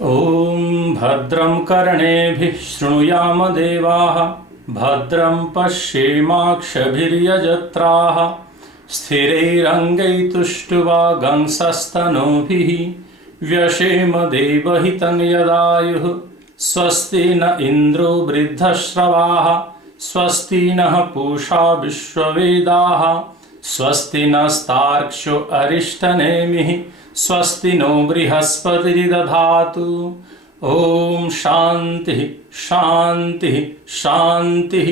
ॐ भद्रं कर्णेभिः शृणुयाम देवाः भद्रं पश्येमाक्षभिर्यजत्राः स्थिरैरङ्गैतुष्टुवागंसस्तनूभिः व्यशेम देवहितं यदायुः स्वस्ति न इन्द्रो वृद्धश्रवाः स्वस्ति नः पूषा विश्ववेदाः स्वस्ति नस्तार्क्ष्यो अरिष्टनेमिः स्वस्ति नो बृहस्पतिर्दधातु ॐ शान्तिः शान्तिः शान्तिः.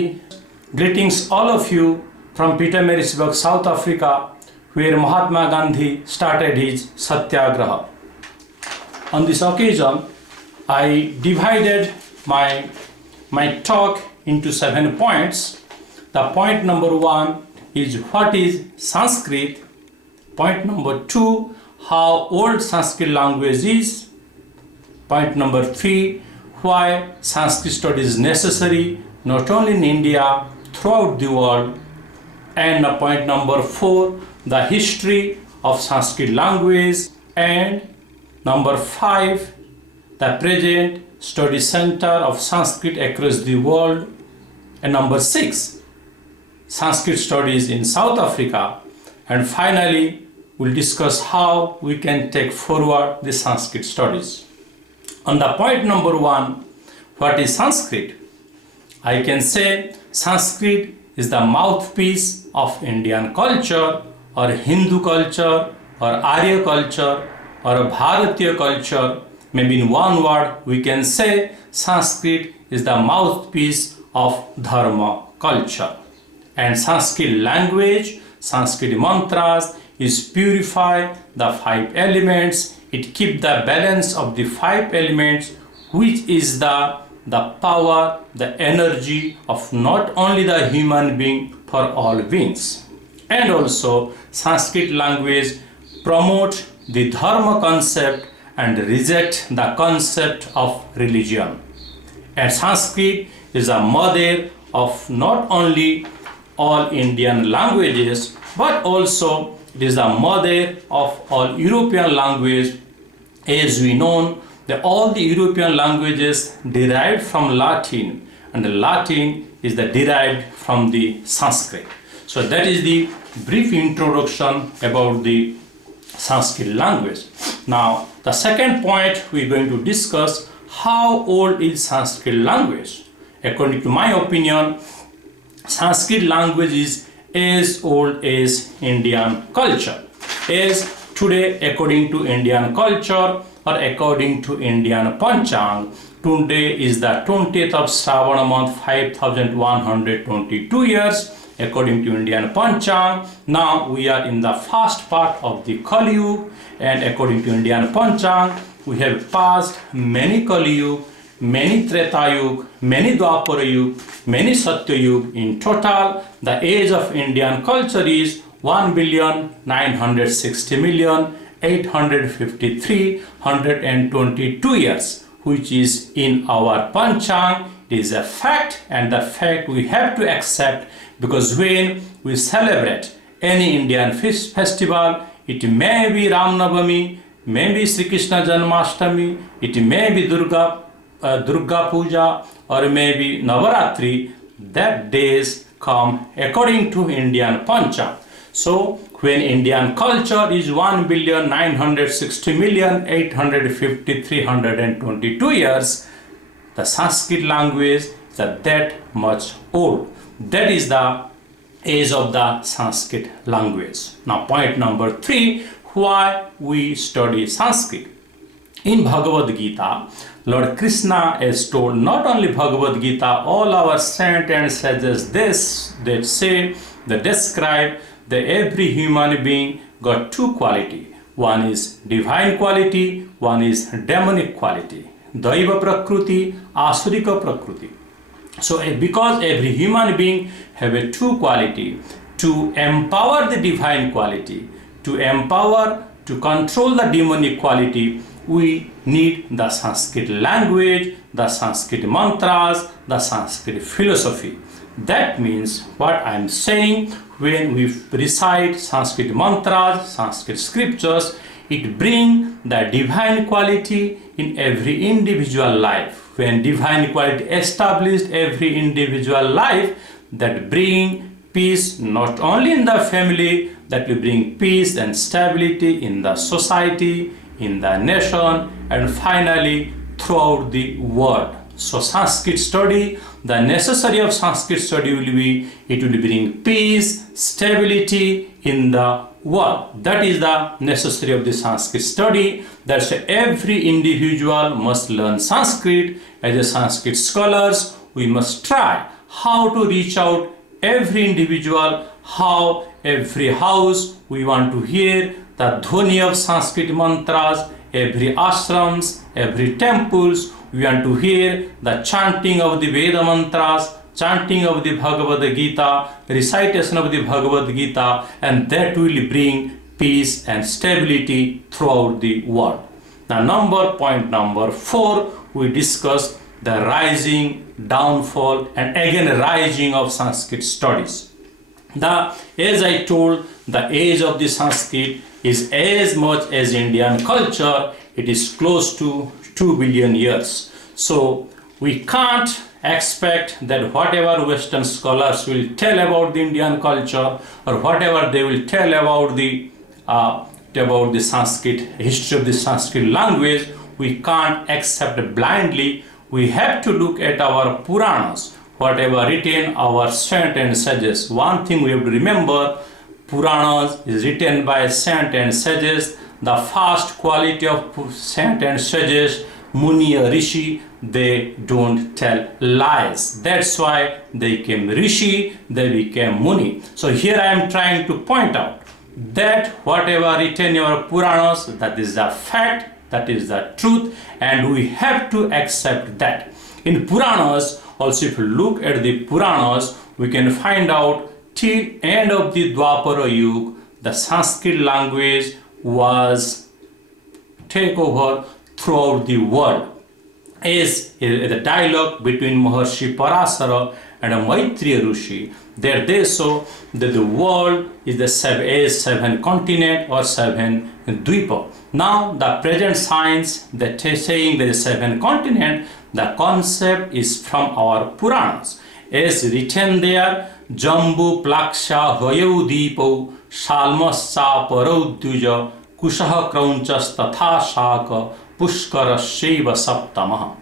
Greetings all of you from Pietermaritzburg, South Africa, where Mahatma Gandhi started his satyagraha. On this occasion, I divided my talk into 7 points. The point number 1 is what is Sanskrit. Point number 2, how old Sanskrit language is. Point number 3, why Sanskrit study is necessary not only in India, throughout the world. And point number 4, the history of Sanskrit language. And number 5, the present study center of Sanskrit across the world. And number 6, Sanskrit studies in South Africa. And finally, we'll discuss how we can take forward the Sanskrit studies. On the point number 1, what is Sanskrit? I can say Sanskrit is the mouthpiece of Indian culture or Hindu culture or Arya culture or Bharatiya culture. Maybe in one word we can say Sanskrit is the mouthpiece of Dharma culture. And Sanskrit language, Sanskrit mantras is purify the 5 elements. It keep the balance of the 5 elements, which is the power, the energy of not only the human being, for all beings. And also Sanskrit language promote the dharma concept and reject the concept of religion. And Sanskrit is a mother of not only all Indian languages, but also it is the mother of all European languages. As we know, that all the European languages derived from Latin, and the Latin is derived from the Sanskrit. So that is the brief introduction about the Sanskrit language. Now, the second point we are going to discuss, how old is Sanskrit language? According to my opinion, Sanskrit language is as old as Indian culture. As today, according to Indian culture or according to Indian Panchang, today is the 20th of Shravan month, 5122 years according to Indian Panchang. Now we are in the first part of the Kali Yuga, and according to Indian Panchang, we have passed many Kali Yuga, many Treta Yuga, many Dwapara Yuga, many Satya Yuga. In total, the age of Indian culture is 1,960,853,122 years, which is in our Panchang. It is a fact, and the fact we have to accept, because when we celebrate any Indian festival, it may be Ram Navami, may be Sri Krishna Janmashtami, it may be Durga Puja, or maybe Navaratri, that days come according to Indian Panchang. So when Indian culture is 1,960,853,122 years, the Sanskrit language is that much old. That is the age of the Sanskrit language. Now point number 3, why we study Sanskrit. In Bhagavad Gita, Lord Krishna has told, not only Bhagavad Gita, all our saints and sages, they say, they describe that every human being got 2 qualities. One is divine quality, one is demonic quality. Daiva Prakriti, Asurika Prakriti. So because every human being have a 2 quality, to empower the divine quality, to empower, to control the demonic quality, we need the Sanskrit language, the Sanskrit mantras, the Sanskrit philosophy. That means what I am saying, when we recite Sanskrit mantras, Sanskrit scriptures, it brings the divine quality in every individual life. When divine quality established every individual life, that bring peace not only in the family, that will bring peace and stability in the society, in the nation, and finally throughout the world. So Sanskrit study, the necessary of Sanskrit study will be, it will bring peace, stability in the world. That is the necessary of the Sanskrit study. That's why every individual must learn Sanskrit. As a Sanskrit scholars, we must try how to reach out every individual, how every house we want to hear the dhwani of Sanskrit mantras, every ashrams, every temples, we want to hear the chanting of the Veda mantras, chanting of the Bhagavad Gita, recitation of the Bhagavad Gita, and that will bring peace and stability throughout the world. Now, point number 4, we discussed the rising, downfall, and again rising of Sanskrit studies. As I told, the age of the Sanskrit is as much as Indian culture. It is close to 2 billion years. So we can't expect that whatever Western scholars will tell about the Indian culture, or whatever they will tell about the Sanskrit history of the Sanskrit language, we can't accept blindly. We have to look at our Puranas, whatever written our saint and sages. One thing we have to remember, Puranas is written by saint and sages. The first quality of saint and sages, Muni or Rishi, they don't tell lies. That's why they became Rishi, they became Muni. So here I am trying to point out that whatever written in your Puranas, that is the fact, that is the truth, and we have to accept that. In Puranas, also if you look at the Puranas, we can find out till end of the Dwapara Yuga, the Sanskrit language was take over throughout the world. As the dialogue between Maharshi Parasara and Maitreya Rishi, there they saw that the world is the seven continent or 7 dvipa. Now the present science that is saying there is 7 continent, the concept is from our Puranas. As written there, Jambu Plaksha Hayau Deepo Shalmascha Paraudyuja Kushaha Kraunchas Tatha Shaka Pushkara Shaiva Saptamaha.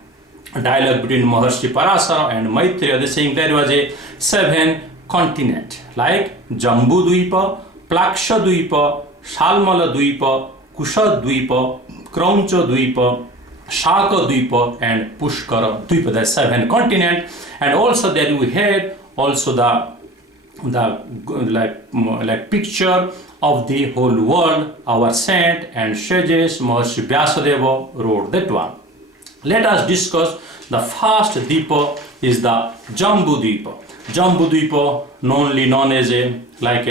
Dialogue between Maharshi Parasara and Maitreya, they saying there was a 7 continent like Jambu Dvipa, Plaksha Dvipa, Shalmala Dvipa, Kusha Dvipa, Krauncha Dvipa, Shaka Dvipa, and Pushkara Dvipa. That's 7 continent. And also there we had also the picture of the whole world. Our saint and sages Maharshi Vyasadeva wrote that one. Let us discuss the first Dvipa is the Jambu Dvipa. Jambu Dvipa, known as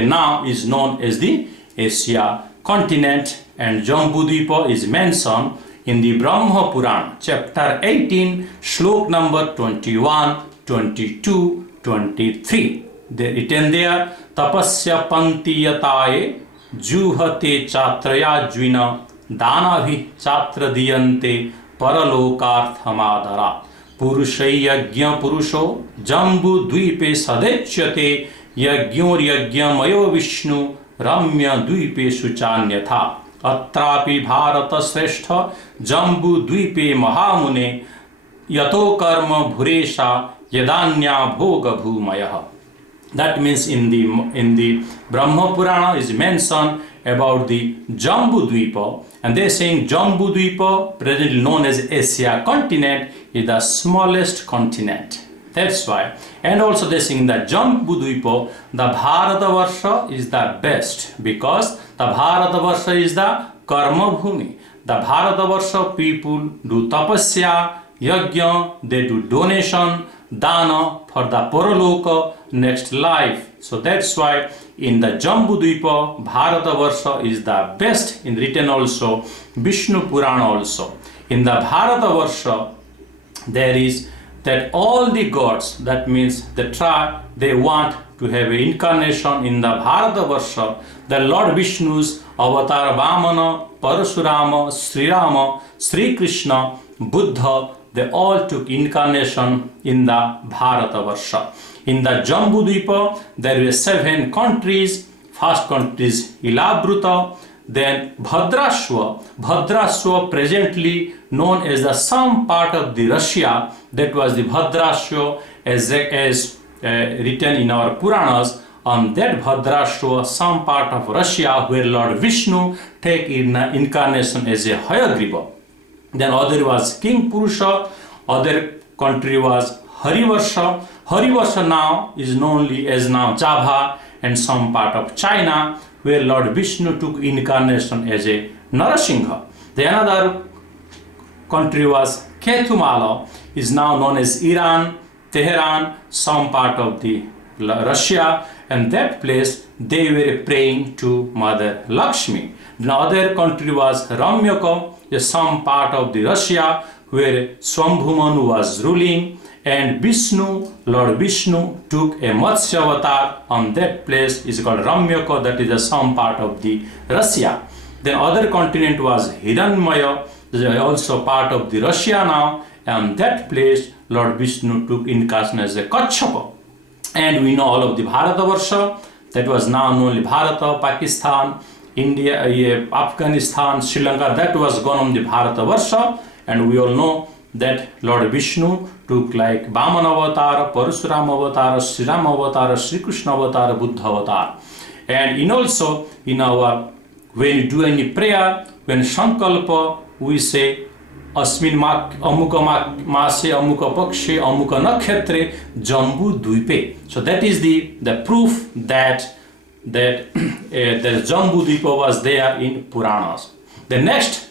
now is known as the Asia continent, and Jambu Dvipa is mentioned in the Brahma Purana, chapter 18, shlok number 21, 22, 23. They written there, Tapasya Pantiyataye Juhate Chatraya Jvina Danabhi Chatra Diyante Paralokarthamadara Purushai Yajna Purusho Jambu Dvipe Sadechyate Yajnor Yajnamayo Vishnu Ramya Dvipe Suchanyatha Atrapi Bharata Srestha Jambu Dvipe Mahamune Yato Karma Bhuresha Yadanya Bhoga Bhumayaha. That means in the Brahma Purana is mentioned about the Jambu Dvipa, and they are saying Jambu Dvipa, presently known as Asia continent, is the smallest continent. That's why. And also they saying that Jambu Dvipa, the Bharatavarsha is the best, because the Bharatavarsha is the Karma Bhumi. The Bharatavarsha people do tapasya, yajna, they do donation, dana for the paraloka, next life. So that's why in the Jambu Dvipa, Bharatavarsha is the best. In written also Vishnu Purana also. In the Bharatavarsha, there is that all the gods, that means the tribe, they want to have an incarnation in the Bharatavarsha. The Lord Vishnu's avatar Vamana, Parashurama, Sri Rama, Sri Krishna, Buddha, they all took incarnation in the Bharatavarsha. In the Jambudvipa, there were 7 countries. First country is Ilabruta, then Bhadrashva. Bhadrashva presently known as the some part of the Russia. That was the Bhadrashva as written in our Puranas. On that Bhadrashva, some part of Russia where Lord Vishnu take in incarnation as a Hayagriva. Then other was King Purusha, other country was Harivarsha. Harivarsha now is known as now Java and some part of China where Lord Vishnu took incarnation as a Narasingha. The another country was Ketumala, is now known as Iran, Tehran, some part of the Russia, and that place they were praying to Mother Lakshmi. The other country was Ramyaka, some part of the Russia where Swambhumanu was ruling, and Vishnu, Lord Vishnu took a Matsya avatar on that place is called Ramyaka, that is some part of the Russia. Then other continent was Hiranyamaya, also part of the Russia now, and that place Lord Vishnu took incarnation as a Kachapa. And we know all of the Bharatavarsha, that was now known as Bharata, Pakistan, India, Afghanistan, Sri Lanka, that was gone on the Bharatavarsha. And we all know that Lord Vishnu took like Vamana avatar, Parashurama avatar, Sri Rama avatar, Sri Krishna avatar, Buddha avatar. And in also in our, when you do any prayer, when Sankalpa, we say Asmin Amuka Mase, Amuka Pakshe, Amuka Nakhetre, Jambu Dvipe. So that is the proof that the Jambu Dvipa was there in Puranas. The next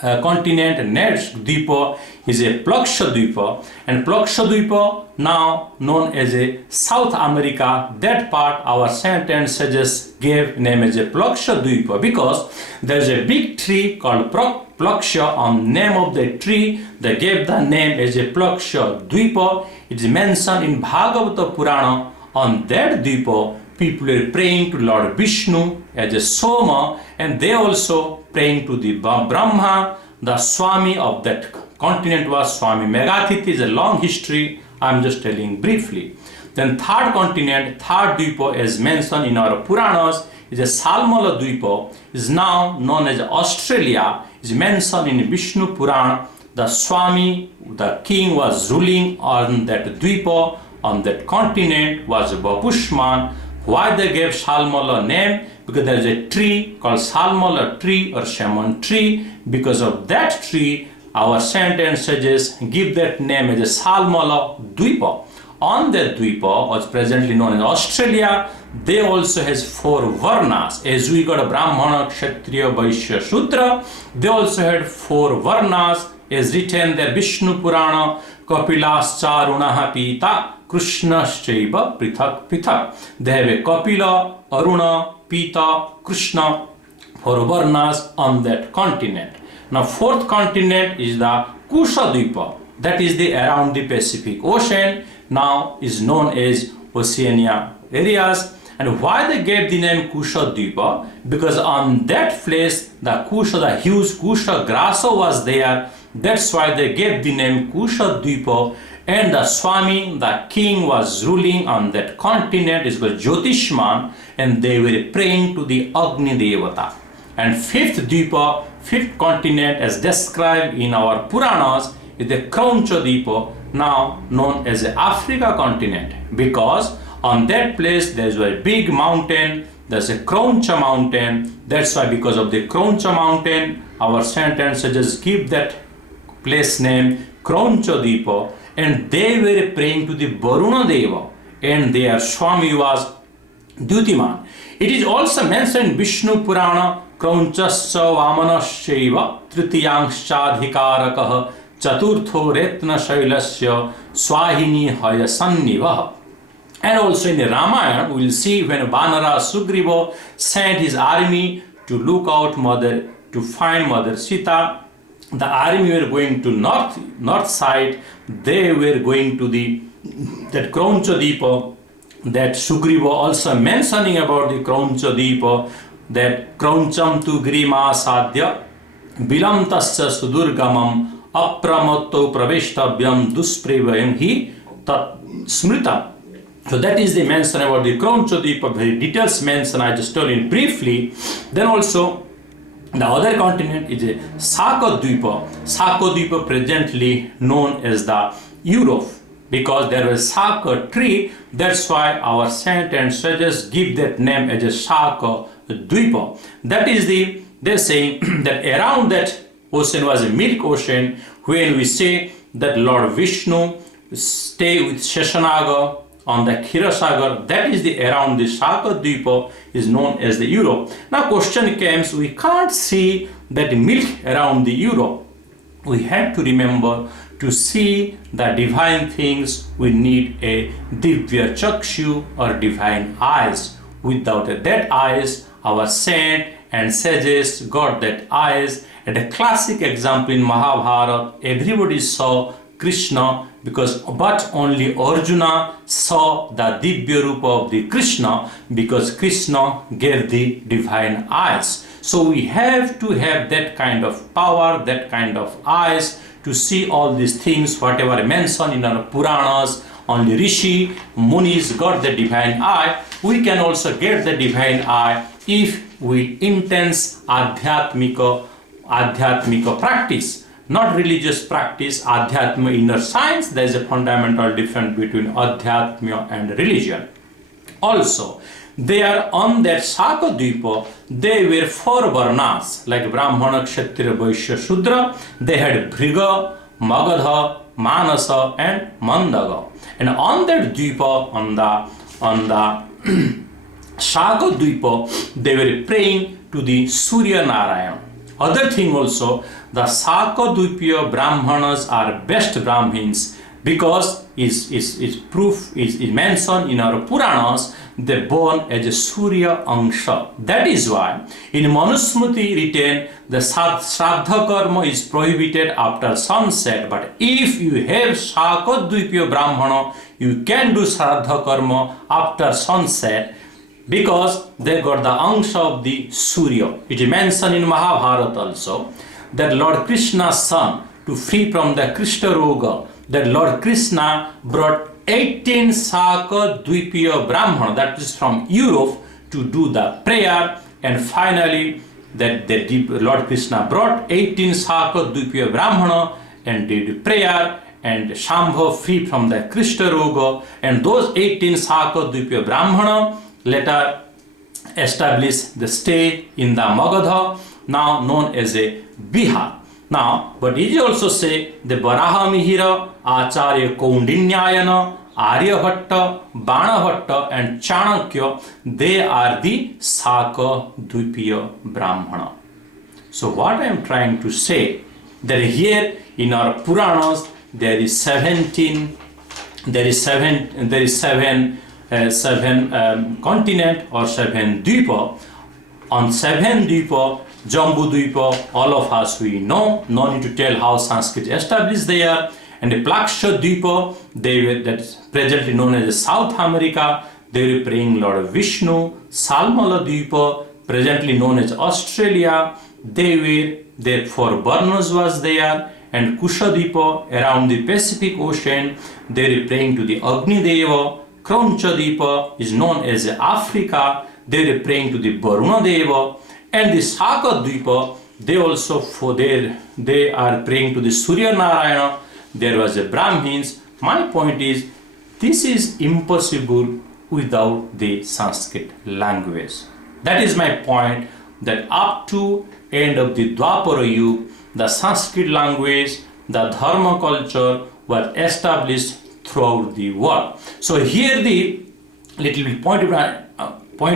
continent, next Dvipa is a Plaksha Dvipa, and Plaksha Dvipa now known as a South America. That part our saint and sages gave name as a Plaksha Dvipa because there is a big tree called Plaksha. On name of the tree they gave the name as a Plaksha Dvipa. It is mentioned in Bhagavata Purana. On that Dvipa people are praying to Lord Vishnu as a Soma, and they also praying to the Brahma. The Swami of that continent was Swami Meghatiti. Is a long history, I am just telling briefly. Then third continent, third Dvipa as mentioned in our Puranas is a Salmala Dvipa, is now known as Australia, is mentioned in Vishnu Purana. The Swami, the king was ruling on that Dvipa, on that continent was Bapushman. Why they gave Salmala name? Because there is a tree called Salmala tree or Shaman tree. Because of that tree, our saint and sages give that name as a Salmala Dvipa. On that Dvipa, was presently known as Australia, they also has 4 Varnas. As we got a Brahmana, Kshatriya, Vaishya, Shudra, they also had 4 Varnas as written there Vishnu Purana, Kapilas Charunaha Pita, Krishnashchaiva Prithak Prithak. They have a Kapila, Aruna, Pita, Krishna, 4 Varnas on that continent. Now 4th continent is the Kusha Dvipa, that is the around the Pacific Ocean, now is known as Oceania areas. And why they gave the name Kusha Dvipa? Because on that place the Kusha, the huge Kusha Grasa was there. That's why they gave the name Kusha Dvipa. And the Swami, the king, was ruling on that continent, is called Jyotishman, and they were praying to the Agni Devata. And 5th Dvipa, 5th continent as described in our Puranas is the Krauncha Dvipa, now known as the Africa continent, because on that place there is a big mountain, there's a Krauncha mountain. That's why because of the Krauncha mountain, our saint and sages give that place name Krauncha Dvipa. And they were praying to the Varuna Deva, and their Swami was Dutiman. It is also mentioned in Vishnu Purana, Kraunchasya Vamanasya Tritiyanshadhikarakah Chaturtho Retna Shailasya Swahini Hayasannivaha. And also in the Ramayana, we will see when Vanara Sugriva sent his army to look out mother, to find Mother Sita. The army were going to north side. They were going to that Krauncha Dvipa. that Sugriva also mentioning about the Krauncha Deepa, that Krauncham tu grima sadhya vilamtasya sudurgamam apramatto praveshtavyam dusprevayam hi tat smritam. So that is the mention about the Krauncha Deepa, very details mention I just told you briefly. Then also the other continent is a Saka Dvipa presently known as the Europe, because there was Saka tree. That's why our saint and sages give that name as a Saka Dvipa. That is they're saying that around that ocean was a milk ocean. When we say that Lord Vishnu stay with Sheshanaga on the Kshirasagar, that is the around the Saka Dvipa is known as the Europe. Now question comes, we can't see that milk around the Europe. We have to remember, to see the divine things we need a Divya Chakshu or divine eyes. Without that eyes, our saint and sages got that eyes. And a classic example in Mahabharata, everybody saw Krishna, but only Arjuna saw the Divya Rupa of the Krishna, because Krishna gave the divine eyes. So we have to have that kind of power, that kind of eyes to see all these things, whatever mentioned in our Puranas. Only Rishi, Munis got the divine eye. We can also get the divine eye if we intense adhyatmika practice. Not religious practice, adhyatma, inner science. There is a fundamental difference between adhyatma and religion. Also, they are on that Saka Dvipa, they were 4 varnas, like Brahmana, Kshatriya, Vaishya, Shudra. They had Bhriga, Magadha, Manasa and Mandaga. And on that Dvipa, on the Saka Dvipa, they were praying to the Surya Narayana. Other thing also, the Saka Dvipa Brahmanas are best Brahmins, because is proof is mentioned in our Puranas, they born as a Surya Angsha. That is why in Manusmriti written, the Shraddha Karma is prohibited after sunset. But if you have Saka Dvipa Brahmana, you can do Shraddha Karma after sunset, because they got the Angsha of the Surya. It is mentioned in Mahabharata also, that Lord Krishna's son, to free from the Krishna Roga, that Lord Krishna brought 18 Saka Dvipa Brahmana, that is from Europe, to do the prayer. And finally, that Lord Krishna brought 18 Saka Dvipa Brahmana and did prayer, and Shambha free from the Krishna Roga. And those 18 Saka Dvipa Brahmana later established the stay in the Magadha, now known as a Bihar. Now, but it also say the Varaha Mihira, Acharya Kaundinyayana, Aryabhatta, Banabhatta and Chanakya, they are the Saka Dvipa Brahmana. So what I am trying to say, that here in our Puranas there is seven continent or 7 Dvipa. On 7 Dvipa, Jambu Dvipa, all of us we know, no need to tell how Sanskrit established there. And the Plaksha Dvipa, they were that's presently known as South America, they were praying Lord Vishnu. Salmala Dvipa, presently known as Australia, they were there, 4 Varnas was there. And Kusha Dvipa, around the Pacific Ocean, they were praying to the Agni Deva. Krauncha Dvipa is known as Africa, they were praying to the Varuna Deva. And the Saka Dvipa, they also they are praying to the Surya Narayana. There was a Brahmins. My point is, this is impossible without the Sanskrit language. That is my point, that up to end of the Dwapara Yuga, the Sanskrit language, the Dharma culture were established throughout the world. So here the little bit point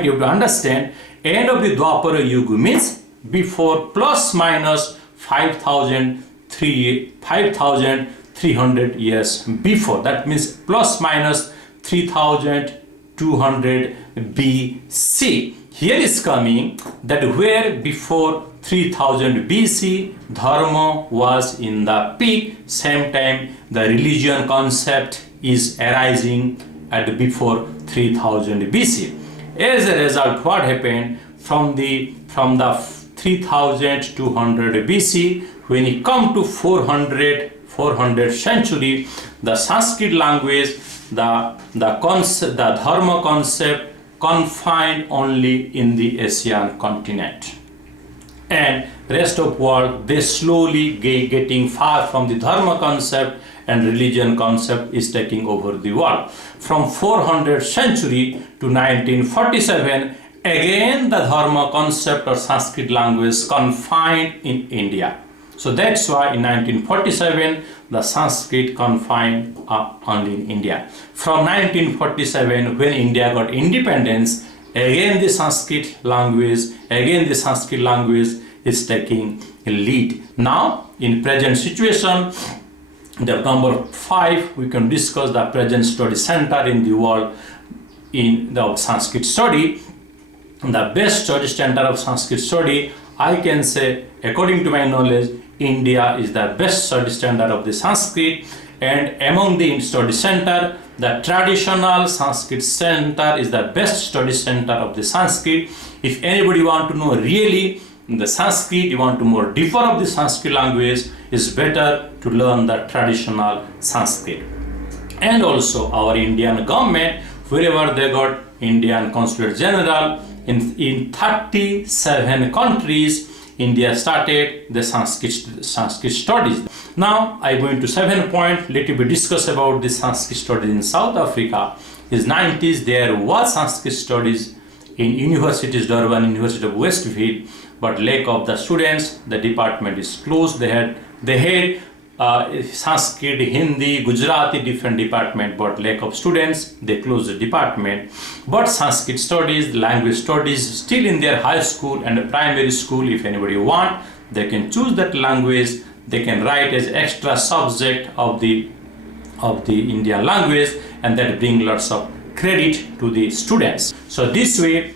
you have to understand, end of the Dwapara Yuga means before plus minus 5,300 years before. That means plus minus 3,200 BC. Here is coming that where before 3000 BC Dharma was in the peak, same time the religion concept is arising at before 3000 BC. As a result, what happened from the 3200 BC, when it come to 400 century, the Sanskrit language, the dharma concept confined only in the Asian continent, and rest of world they slowly getting far from the dharma concept, and religion concept is taking over the world. From 400 century to 1947, again the dharma concept or Sanskrit language confined in India. So that's why in 1947 the Sanskrit confined only in India. From 1947, when India got independence, again the Sanskrit language is taking a lead. Now in present situation, the number 5, we can discuss the present study center in the world in the Sanskrit study. The best study center of Sanskrit study, I can say, according to my knowledge, India is the best study center of the Sanskrit. And among the study center, the traditional Sanskrit center is the best study center of the Sanskrit. If anybody want to know really the Sanskrit, you want to more deeper of the Sanskrit language, is better to learn the traditional Sanskrit. And also our Indian government, wherever they got Indian Consulate General, in 37 countries, India started the Sanskrit studies. Now I go into 7 point, little bit discuss about the Sanskrit studies in South Africa. In the 90s there was Sanskrit studies in universities, Durban, University of Westville, but lack of the students, the department is closed. They had Sanskrit, Hindi, Gujarati, different department, but lack of students, they closed the department. But Sanskrit studies, language studies, still in their high school and primary school. If anybody want, they can choose that language. They can write as extra subject of the Indian language, and that bring lots of credit to the students. So this way,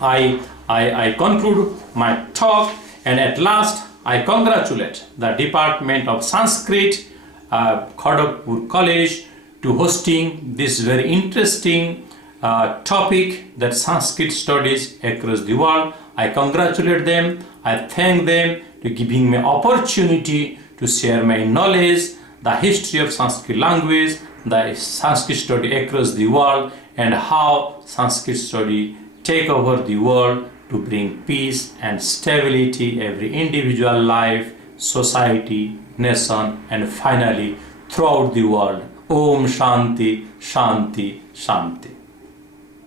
I conclude my talk, and at last I congratulate the Department of Sanskrit, Kharagpur College, to hosting this very interesting topic, that Sanskrit studies across the world. I congratulate them. I thank them to giving me opportunity to share my knowledge, the history of Sanskrit language, the Sanskrit study across the world, and how Sanskrit study take over the world to bring peace and stability every individual life, society, nation, and finally throughout the world. Om Shanti, Shanti, Shanti.